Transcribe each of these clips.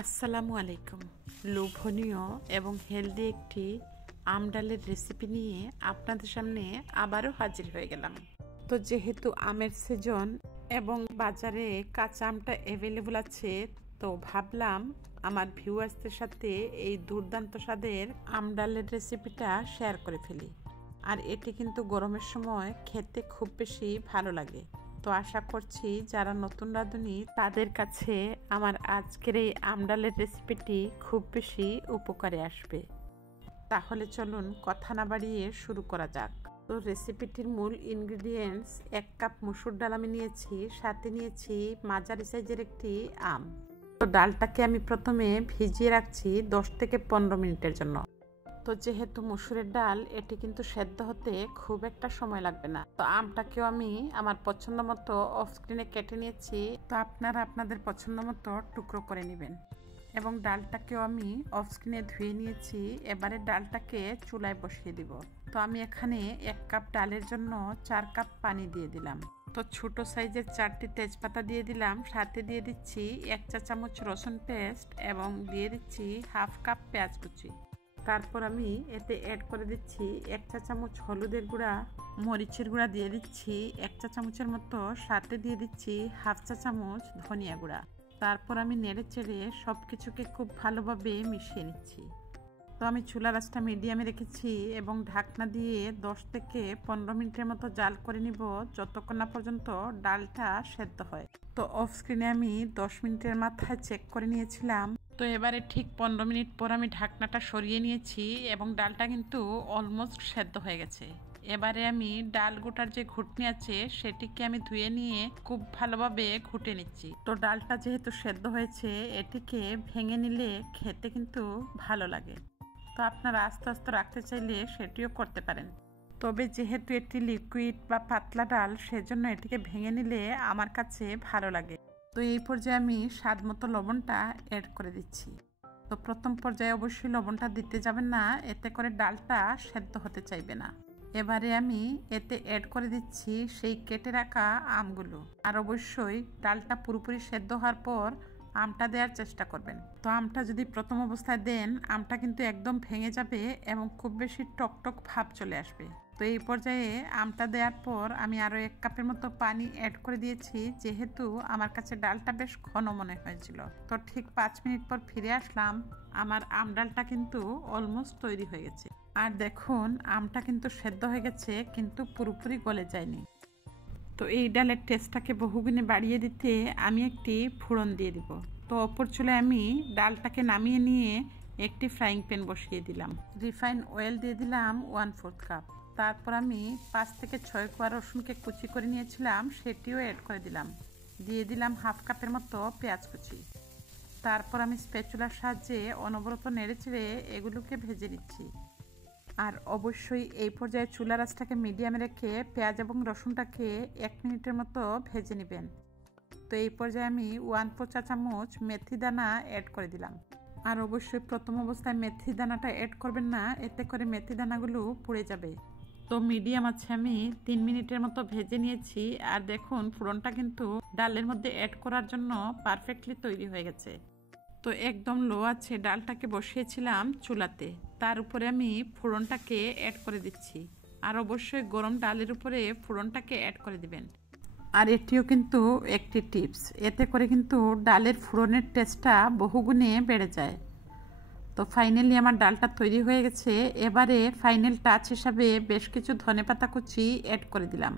আসসালামু আলাইকুম। লোভনীয় এবং হেলদি একটি আম ডালের রেসিপি নিয়ে আপনাদের সামনে আবারও হাজির হয়ে গেলাম। তো যেহেতু আমের সিজন এবং বাজারে কাঁচা আমটা অ্যাভেলেবল আছে, তো ভাবলাম আমার ভিউয়ার্সদের সাথে এই দুর্দান্ত স্বাদের আম ডালের রেসিপিটা শেয়ার করে ফেলি। আর এটি কিন্তু গরমের সময় খেতে খুব বেশি ভালো লাগে। তো আশা করছি যারা নতুন রাঁধুনি তাদের কাছে আমার আজকের এই আম ডালের রেসিপিটি খুব বেশি উপকারে আসবে। তাহলে চলুন কথা না বাড়িয়ে শুরু করা যাক। তো রেসিপিটির মূল ইনগ্রিডিয়েন্টস: 1 কাপ মসুর ডাল আমি নিয়েছি, সাথে নিয়েছি মাঝারি সাইজের একটি আম। তো ডালটাকে আমি প্রথমে ভিজিয়ে রাখছি 10 থেকে 15 মিনিটের জন্য। তো যেহেতু মসুরের ডাল, এটি কিন্তু সেদ্ধ হতে খুব একটা সময় লাগবে না। তো আমটাকেও আমি আমার পছন্দ মতো অফ স্ক্রিনে কেটে নিয়েছি। তো আপনারা আপনাদের পছন্দ মতো টুকরো করে নেবেন। এবং ডালটাকেও আমি অফ স্ক্রিনে ধুয়ে নিয়েছি। এবারে ডালটাকে চুলায় বসিয়ে দিব। তো আমি এখানে 1 কাপ ডালের জন্য 4 কাপ পানি দিয়ে দিলাম। তো ছোট সাইজের 4টি তেজপাতা দিয়ে দিলাম, সাথে দিয়ে দিচ্ছি 1 চা চামচ রসুন পেস্ট এবং দিয়ে দিচ্ছি হাফ কাপ পেঁয়াজ কুচি। তারপর আমি এতে অ্যাড করে দিচ্ছি 1 চা চামচ হলুদের গুঁড়া, মরিচের গুঁড়া দিয়ে দিচ্ছি 1 চা চামচের মতো, সাথে দিয়ে দিচ্ছি হাফ চা চামচ ধনিয়া গুঁড়া। তারপর আমি নেড়ে চেড়ে সব কিছুকে খুব ভালোভাবে মিশিয়ে নিচ্ছি। তো আমি চুলার আঁচটা মিডিয়ামে রেখেছি এবং ঢাকনা দিয়ে 10 থেকে 15 মিনিটের মতো জাল করে নিব, যতক্ষণ না পর্যন্ত ডালটা সেদ্ধ হয়। তো অফ স্ক্রিনে আমি 10 মিনিটের মাথায় চেক করে নিয়েছিলাম। তো এবারে ঠিক 15 মিনিট পর আমি ঢাকনাটা সরিয়ে নিয়েছি এবং ডালটা কিন্তু অলমোস্ট সেদ্ধ হয়ে গেছে। এবারে আমি ডাল গোটার যে ঘুটনি আছে সেটিকে আমি ধুয়ে নিয়ে খুব ভালোভাবে ঘুটে নিচ্ছি। তো ডালটা যেহেতু সেদ্ধ হয়েছে, এটিকে ভেঙে নিলে খেতে কিন্তু ভালো লাগে। তো আপনারা আস্তে আস্তে রাখতে চাইলে সেটিও করতে পারেন। তবে যেহেতু এটি লিকুইড বা পাতলা ডাল, সেজন্য এটিকে ভেঙে নিলে আমার কাছে ভালো লাগে। তো এই পর্যায়ে আমি স্বাদ মতো লবণটা অ্যাড করে দিচ্ছি। তো প্রথম পর্যায়ে অবশ্যই লবণটা দিতে যাবেন না, এতে করে ডালটা সেদ্ধ হতে চাইবে না। এবারে আমি এতে অ্যাড করে দিচ্ছি সেই কেটে রাখা আমগুলো। আর অবশ্যই ডালটা পুরোপুরি সেদ্ধ হওয়ার পর আমটা দেওয়ার চেষ্টা করবেন। তো আমটা যদি প্রথম অবস্থায় দেন, আমটা কিন্তু একদম ভেঙে যাবে এবং খুব বেশি টকটক ভাব চলে আসবে। তো এই পর্যায়ে আমটা দেওয়ার পর আমি আরও 1 কাপের মতো পানি অ্যাড করে দিয়েছি, যেহেতু আমার কাছে ডালটা বেশ ঘন মনে হয়েছিল। তো ঠিক 5 মিনিট পর ফিরে আসলাম। আমার আম ডালটা কিন্তু অলমোস্ট তৈরি হয়ে গেছে। আর দেখুন, আমটা কিন্তু সেদ্ধ হয়ে গেছে, কিন্তু পুরোপুরি গলে যায়নি। তো এই ডালের টেস্টটাকে বহুগুণে বাড়িয়ে দিতে আমি একটি ফোড়ন দিয়ে দিব। তো অপর চুলায় আমি ডালটাকে নামিয়ে নিয়ে একটি ফ্রাইং প্যান বসিয়ে দিলাম। রিফাইন অয়েল দিয়ে দিলাম 1/4 কাপ। তারপর আমি 5 থেকে 6 কোয়া রসুনকে কুচি করে নিয়েছিলাম, সেটিও অ্যাড করে দিলাম। দিয়ে দিলাম হাফ কাপের মতো পেঁয়াজ কুচি। তারপর আমি স্প্যাচুলার সাহায্যে অনবরত নেড়ে চেড়ে এগুলোকে ভেজে নিচ্ছি। আর অবশ্যই এই পর্যায়ে চুলার আঁচটাকে মিডিয়ামে রেখে পেঁয়াজ এবং রসুনটাকে 1 মিনিটের মতো ভেজে নেবেন। তো এই পর্যায়ে আমি 1/4 চা চামচ মেথি দানা অ্যাড করে দিলাম। আর অবশ্যই প্রথম অবস্থায় মেথি দানাটা অ্যাড করবেন না, এতে করে মেথি দানাগুলো পুড়ে যাবে। তো মিডিয়াম আছে আমি 3 মিনিটের মতো ভেজে নিয়েছি। আর দেখুন, ফোড়নটা কিন্তু ডালের মধ্যে অ্যাড করার জন্য পারফেক্টলি তৈরি হয়ে গেছে। তো একদম লো আছে ডালটাকে বসিয়েছিলাম চুলাতে, তার উপরে আমি ফোড়নটাকে অ্যাড করে দিচ্ছি। আর অবশ্যই গরম ডালের উপরে ফোড়নটাকে অ্যাড করে দিবেন। আর এটিও কিন্তু একটি টিপস, এতে করে কিন্তু ডালের ফোড়নের টেস্টটা বহুগুণে বেড়ে যায়। তো ফাইনালি আমার ডালটা তৈরি হয়ে গেছে। এবারে ফাইনাল টাচ হিসাবে বেশ কিছু ধনেপাতা কুচি অ্যাড করে দিলাম।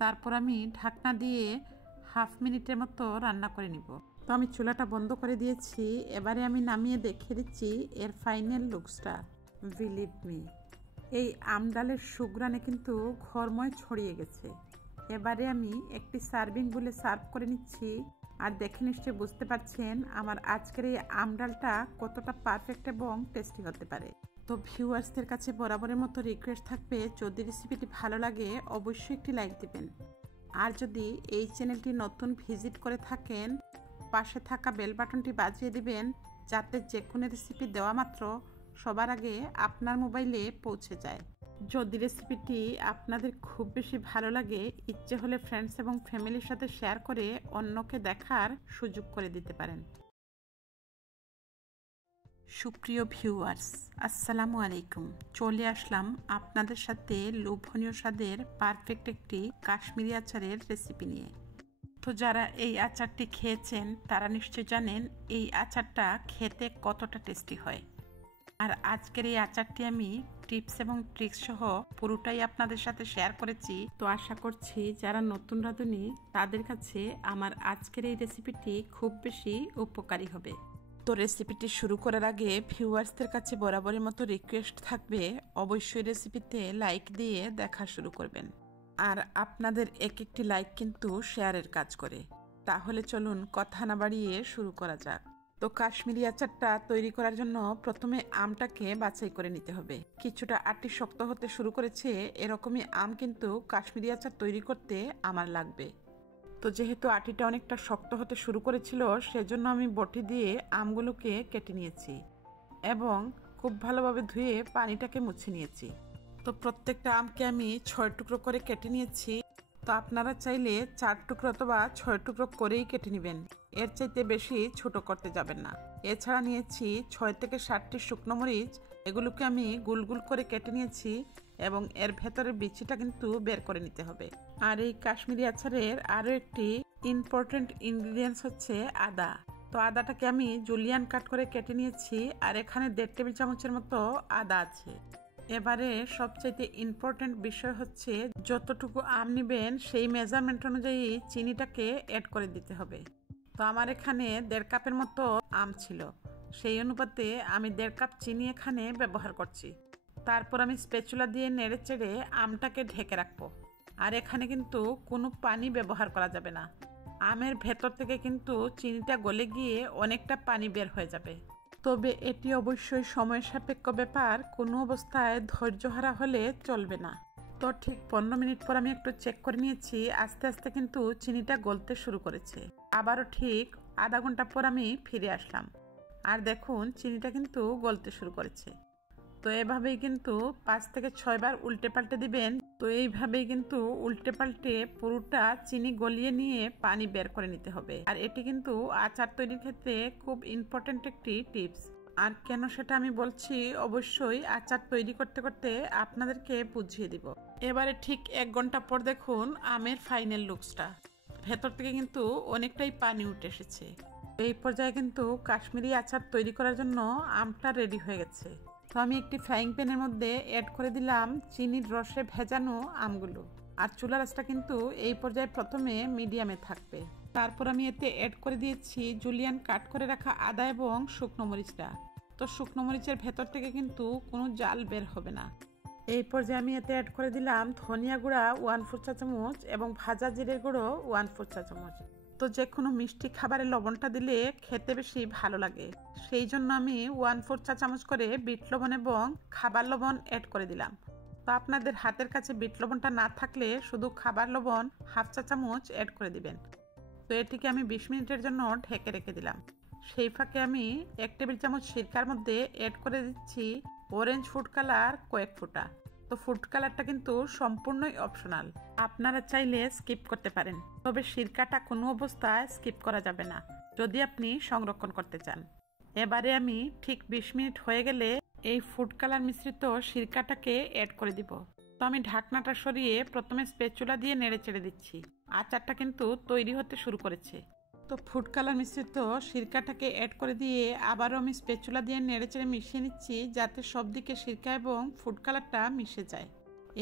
তারপর আমি ঢাকনা দিয়ে হাফ মিনিটের মতো রান্না করে নিব। তো আমি চুলাটা বন্ধ করে দিয়েছি। এবারে আমি নামিয়ে দেখিয়ে দিচ্ছি এর ফাইনাল লুকসটা। বিলিভ মি, এই আম ডালের সুঘ্রাণে কিন্তু ঘরময় ছড়িয়ে গেছে। এবারে আমি একটি সার্ভিং বলে সার্ভ করে নিচ্ছি। আর দেখে নিশ্চয়ই বুঝতে পারছেন আমার আজকের এই আম ডালটা কতটা পারফেক্ট এবং টেস্টি হতে পারে। তো ভিউয়ার্সদের কাছে বরাবরের মতো রিকোয়েস্ট থাকবে, যদি রেসিপিটি ভালো লাগে অবশ্যই একটি লাইক দিবেন। আর যদি এই চ্যানেলটি নতুন ভিজিট করে থাকেন, পাশে থাকা বেল বাটনটি বাজিয়ে দিবেন, যাতে যে কোনো রেসিপি দেওয়া মাত্র সবার আগে আপনার মোবাইলে পৌঁছে যায়। যদি রেসিপিটি আপনাদের খুব বেশি ভালো লাগে, ইচ্ছে হলে ফ্রেন্ডস এবং ফ্যামিলির সাথে শেয়ার করে অন্যকে দেখার সুযোগ করে দিতে পারেন। সুপ্রিয় ভিউয়ার্স, আসসালামু আলাইকুম। চলে আসলাম আপনাদের সাথে লোভনীয় স্বাদের পারফেক্ট একটি কাশ্মীরি আচারের রেসিপি নিয়ে। তো যারা এই আচারটি খেয়েছেন তারা নিশ্চয় জানেন এই আচারটা খেতে কতটা টেস্টি হয়। আর আজকের এই আচারটি আমি টিপস এবং ট্রিক্স সহ পুরোটাই আপনাদের সাথে শেয়ার করেছি। তো আশা করছি যারা নতুন রাঁধুনি তাদের কাছে আমার আজকের এই রেসিপিটি খুব বেশি উপকারী হবে। তো রেসিপিটি শুরু করার আগে ভিউয়ার্সদের কাছে বরাবরের মতো রিকোয়েস্ট থাকবে, অবশ্যই রেসিপিতে লাইক দিয়ে দেখা শুরু করবেন। আর আপনাদের এক একটি লাইক কিন্তু শেয়ারের কাজ করে। তাহলে চলুন কথা না বাড়িয়ে শুরু করা যাক। তো কাশ্মীরি আচারটা তৈরি করার জন্য প্রথমে আমটাকে বাছাই করে নিতে হবে। কিছুটা আটি শক্ত হতে শুরু করেছে, এরকমই আম কিন্তু কাশ্মীরি আচার তৈরি করতে আমার লাগবে। তো যেহেতু আটিটা অনেকটা শক্ত হতে শুরু করেছিল, সেজন্য আমি বটি দিয়ে আমগুলোকে কেটে নিয়েছি এবং খুব ভালোভাবে ধুয়ে পানিটাকে মুছে নিয়েছি। তো প্রত্যেকটা আমকে আমি 6 টুকরো করে কেটে নিয়েছি। তো আপনারা চাইলে 4 টুকরো অথবা 6 টুকরো করেই কেটে নেবেন, এর চাইতে বেশি ছোট করতে যাবেন না। এছাড়া নিয়েছি 6 থেকে 7টি শুকনো মরিচ, এগুলোকে আমি গুল গুল করে কেটে নিয়েছি এবং এর ভেতরের বিচিটা কিন্তু বের করে নিতে হবে। আর এই কাশ্মীরি আচারের আরও একটি ইম্পর্টেন্ট ইনগ্রিডিয়েন্টস হচ্ছে আদা। তো আদাটাকে আমি জুলিয়ান কাট করে কেটে নিয়েছি, আর এখানে 1.5 টেবিল চামচের মতো আদা আছে। এবারে সবচাইতে ইম্পর্টেন্ট বিষয় হচ্ছে যতটুকু আম নেবেন সেই মেজারমেন্ট অনুযায়ী চিনিটাকে অ্যাড করে দিতে হবে। তো আমার এখানে 1.5 কাপের মতো আম ছিল, সেই অনুপাতে আমি 1.5 কাপ চিনি এখানে ব্যবহার করছি। তারপর আমি স্প্যাচুলা দিয়ে নেড়ে চেড়ে আমটাকে ঢেকে রাখবো। আর এখানে কিন্তু কোনো পানি ব্যবহার করা যাবে না, আমের ভেতর থেকে কিন্তু চিনিটা গলে গিয়ে অনেকটা পানি বের হয়ে যাবে। তবে এটি অবশ্যই সময় সাপেক্ষ ব্যাপার, কোনো অবস্থায় ধৈর্যহারা হলে চলবে না। তো ঠিক 15 মিনিট পর আমি একটু চেক করে নিয়েছি, আস্তে আস্তে কিন্তু চিনিটা গলতে শুরু করেছে। আবারও ঠিক আধা ঘন্টা পর আমি ফিরে আসলাম, আর দেখুন চিনিটা কিন্তু গলতে শুরু করেছে। তো এভাবেই কিন্তু 5 থেকে 6 বার উল্টে পাল্টে দিবেন। তো এইভাবেই কিন্তু উল্টে পাল্টে পুরোটা চিনি গলিয়ে নিয়ে পানি বের করে নিতে হবে। আর এটি কিন্তু আচার তৈরির ক্ষেত্রে খুব ইম্পর্টেন্ট একটি টিপস। আর কেন সেটা আমি বলছি, অবশ্যই আচার তৈরি করতে করতে আপনাদেরকে বুঝিয়ে দিব। এবারে ঠিক 1 ঘন্টা পর দেখুন আমের ফাইনাল লুকসটা, ভেতর থেকে কিন্তু অনেকটাই পানি উঠে এসেছে। এই পর্যায়ে কিন্তু কাশ্মীরি আচার তৈরি করার জন্য আমটা রেডি হয়ে গেছে। তো আমি একটি ফ্রাইং প্যানের মধ্যে অ্যাড করে দিলাম চিনির রসে ভেজানো আমগুলো। আর চুলার আঁচটা কিন্তু এই পর্যায়ে প্রথমে মিডিয়ামে থাকবে। তারপর আমি এতে অ্যাড করে দিয়েছি জুলিয়ান কাট করে রাখা আদা এবং শুকনো মরিচটা। তো শুকনো মরিচের ভেতর থেকে কিন্তু কোনো জাল বের হবে না। এই পর্যায়ে আমি এতে অ্যাড করে দিলাম ধনিয়া গুঁড়া 1/4 চা চামচ এবং ভাজা জিরের গুঁড়ো 1/4 চা চামচ। তো যে কোনো মিষ্টি খাবারে লবণটা দিলে খেতে বেশি ভালো লাগে, সেই জন্য আমি 1/4 চা চামচ করে বিট লবণ এবং খাবার লবণ অ্যাড করে দিলাম। তো আপনাদের হাতের কাছে বিট লবণটা না থাকলে শুধু খাবার লবণ 1/2 চা চামচ অ্যাড করে দিবেন। তো এটিকে আমি 20 মিনিটের জন্য ঢেকে রেখে দিলাম। সেই ফাঁকে আমি 1 টেবিল চামচ সিরকার মধ্যে অ্যাড করে দিচ্ছি অরেঞ্জ ফুড কালার কয়েক ফোঁটা। তো ফুড কালারটা কিন্তু সম্পূর্ণই অপশনাল, আপনারা চাইলে স্কিপ করতে পারেন, তবে সিরকাটা কোনো অবস্থায় স্কিপ করা যাবে না যদি আপনি সংরক্ষণ করতে চান। এবারে আমি ঠিক 20 মিনিট হয়ে গেলে এই ফুড কালার মিশ্রিত সিরকাটাকে অ্যাড করে দিব। তো আমি ঢাকনাটা সরিয়ে প্রথমে স্প্যাচুলা দিয়ে নেড়ে চেড়ে দিচ্ছি। আচারটা কিন্তু তৈরি হতে শুরু করেছে। তো ফুড কালার মিশ্রিত সিরকাটাকে অ্যাড করে দিয়ে আবারও আমি স্প্যাচুলা দিয়ে নেড়েচেড়ে মিশিয়ে নিচ্ছি, যাতে সব দিকে সিরকা এবং ফুড কালারটা মিশে যায়।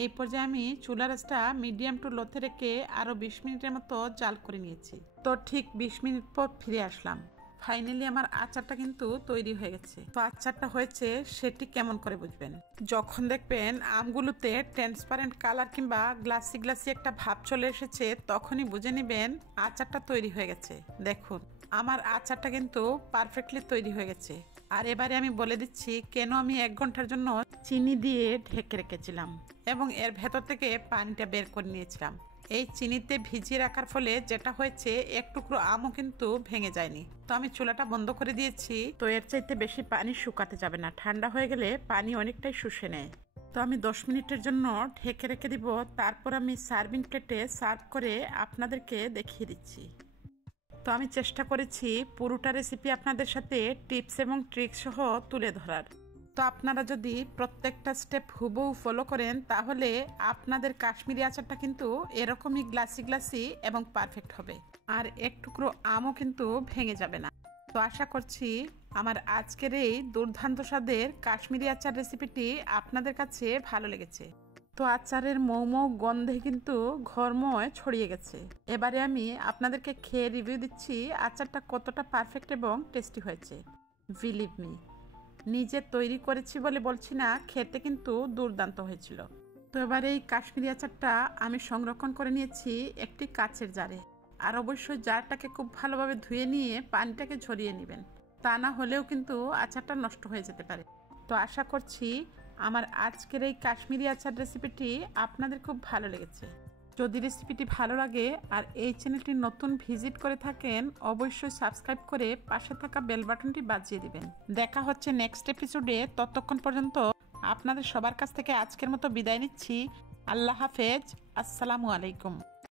এই পর্যায়ে আমি চুলার আঁচটা মিডিয়াম টু লোতে রেখে আরও 20 মিনিটের মতো জাল করে নিয়েছি। তো ঠিক 20 মিনিট পর ফিরে আসলাম। ফাইনালি আমার আচারটা কিন্তু তৈরি হয়ে গেছে। তো আচারটা হয়েছে সেটি কেমন করে বুঝবেন? যখন দেখবেন আমগুলোতে ট্রান্সপারেন্ট কালার কিংবা গ্লাসি গ্লাসি একটা ভাব চলে এসেছে, তখনই বুঝে নেবেন আচারটা তৈরি হয়ে গেছে। দেখুন আমার আচারটা কিন্তু পারফেক্টলি তৈরি হয়ে গেছে। আর এবারে আমি বলে দিচ্ছি কেন আমি 1 ঘন্টার জন্য চিনি দিয়ে ঢেকে রেখেছিলাম এবং এর ভেতর থেকে পানিটা বের করে নিয়েছিলাম। এই চিনিতে ভিজিয়ে রাখার ফলে যেটা হয়েছে, এক টুকরো আমও কিন্তু ভেঙে যায়নি। তো আমি চুলাটা বন্ধ করে দিয়েছি। তো এর চাইতে বেশি পানি শুকাতে যাবে না, ঠান্ডা হয়ে গেলে পানি অনেকটাই শুষে নেয়। তো আমি 10 মিনিটের জন্য ঢেকে রেখে দিব। তারপর আমি সার্ভিং প্লেটে সার্ভ করে আপনাদেরকে দেখিয়ে দিচ্ছি। তো তো আমি চেষ্টা করেছি পুরোটা রেসিপি আপনাদের সাথে টিপস এবং ট্রিক্স সহ তুলে ধরার। তো আপনারা যদি প্রত্যেকটা স্টেপ হুবহু ফলো করেন তাহলে আপনাদের কাশ্মীরি আচারটা কিন্তু এরকমই গ্লাসি গ্লাসি এবং পারফেক্ট হবে, আর এক টুকরো আমও কিন্তু ভেঙে যাবে না। তো আশা করছি আমার আজকের এই দুর্দান্ত স্বাদের কাশ্মীরি আচার রেসিপিটি আপনাদের কাছে ভালো লেগেছে। তো আচারের মৌ গন্ধে কিন্তু ঘরময় ছড়িয়ে গেছে। এবারে আমি আপনাদেরকে খেয়ে রিভিউ দিচ্ছি আচারটা কতটা পারফেক্ট এবং টেস্টি হয়েছে। বিলিভ মি, নিজে তৈরি করেছি বলে বলছি না, খেতে কিন্তু দুর্দান্ত হয়েছিল। তো এবার এই কাশ্মীরি আচারটা আমি সংরক্ষণ করে নিয়েছি একটি কাচের জারে। আর অবশ্যই জারটাকে খুব ভালোভাবে ধুয়ে নিয়ে পানিটাকে ঝরিয়ে নেবেন, তা না হলেও কিন্তু আচারটা নষ্ট হয়ে যেতে পারে। তো আশা করছি আমার আজকের এই কাশ্মীরি আচার রেসিপিটি আপনাদের খুব ভালো লেগেছে। যদি রেসিপিটি ভালো লাগে আর এই চ্যানেলটি নতুন ভিজিট করে থাকেন অবশ্যই সাবস্ক্রাইব করে পাশে থাকা বেল বাটনটি বাজিয়ে দিবেন। দেখা হচ্ছে নেক্সট এপিসোডে। ততক্ষণ পর্যন্ত আপনাদের সবার কাছ থেকে আজকের মতো বিদায় নিচ্ছি। আল্লাহ হাফেজ, আসসালামু আলাইকুম।